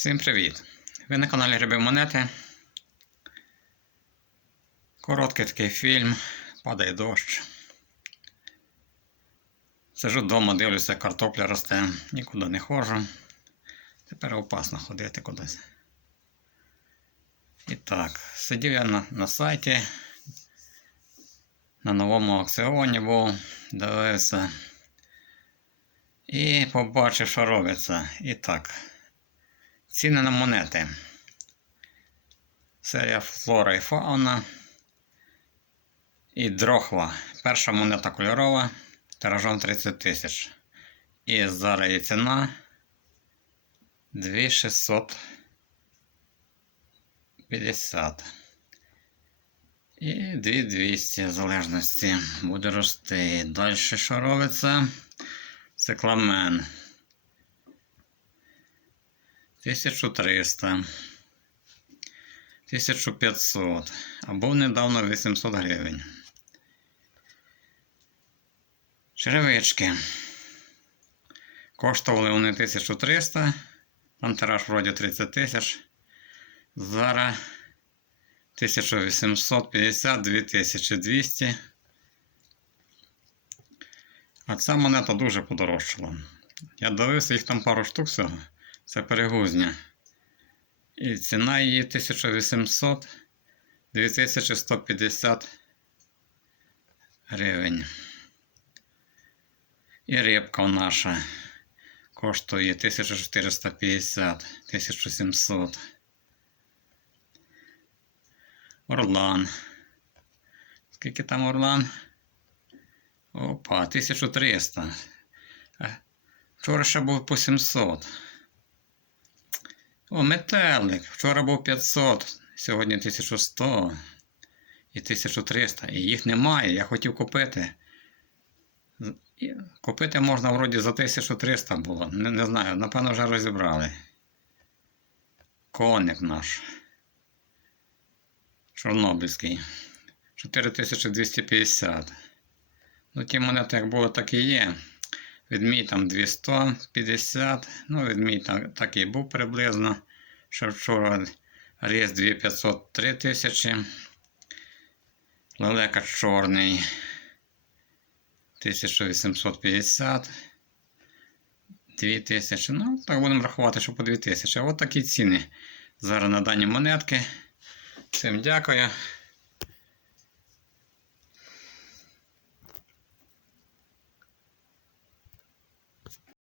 Всім привіт! Ви на каналі Гриби Монети. Короткий такий фільм, падає дощ. Сижу вдома, дивлюся, картопля росте, нікуди не ходжу. Тепер опасно ходити кудись. І так, сидів я на, на сайті, на новому аукціоні був, дивився. І побачив, що робиться. І так. Ціни на монети. Серія Флора і Фауна. І дрохва. Перша монета кольорова. Тиражом 30 тисяч. І зараз її ціна 2650. І 2200 в залежності буде рости. Далі що робиться? Цикламен. 1300, 1500, або недавно 800 гривень. Черевички. Коштували вони 1300, там вроді 30 тисяч. Зараз 1850, 2200. А ця монета дуже подорожчала. Я дивився їх там пару штук всього. Це перегузня. І ціна її 1800 2150 гривень. І рибка наша коштує 1450 1700. Орлан. Скільки там орлан? Опа, 1300. Е, Вчора ще був по 700. О, метелик. Вчора був 500, сьогодні 1100 і 1300. І їх немає. Я хотів купити. Купити можна вроді за 1300 було. Не, не знаю, напевно, вже розібрали. Коник наш. Чорнобильський. 4250. Ну, ті монети, як було, так і є. Відмій там 250, ну, відмій так, так і був приблизно. Ще вчора різ 2500 3000. Лелека чорний 1850. 2000. Ну, так будемо рахувати, що по 2000. А от такі ціни зараз на дані монетки. Всім дякую.